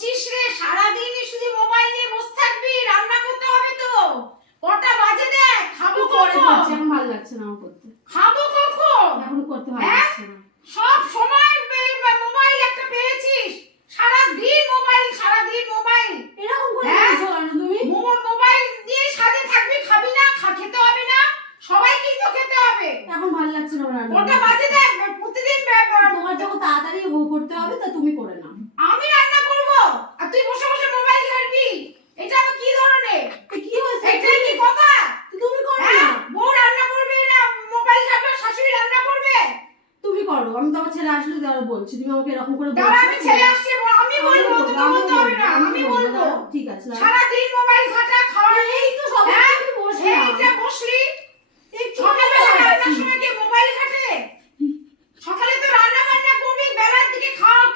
করছিস রে? সারাদিনই শুধু মোবাইল নিয়ে বসে থাকবি, রান্না করতে হবে তো। কটা বাজে দেখ, খাবো কখন? এখন ভালো লাগছে না আমার করতে। খাবো কখন? এখন করতে ভালো লাগছে না। সব সময় মোবাইল একটা পেয়েছিস, সারাদিন মোবাইল, সারাদিন মোবাইল। এরকম করে বলছো কেন তুমি? মোবাইল নিয়ে সাথে থাকবি, খাবি না, খেতে হবে না, সবাইকেই তো খেতে হবে। এখন ভালো লাগছে না রান্না। কটা বাজে দেখ, প্রতিদিন তোমার যখন তাড়াতাড়ি করতে হবে তা তুমি করে নাও। আমি রান্না করব আর তুই বসে বসে মোবাইল ঘাঁটবি? এটা আমি কি ধরনের? কি হয়েছে? এটাই কি কথা? তুমি করো না। বউ রান্না করবে না মোবাইল ঘাঁটবে, শাশুড়ি রান্না করবে? তুমি করো। আমি তো আমার ছেলে আসলে তারা বলছি, তুমি আমাকে এরকম করে বলছো। দাঁড়া, আমি ছেলে আসছে, আমি বলবো, তোকে বলতে হবে না, আমি বলবো। ঠিক আছে। সারা দিন মোবাইল ঘাঁটা, খাওয়া এই তো সব তুমি বসে এই যে বসলি, সকালবেলা রান্নার সময় কি মোবাইল ঘাঁটে?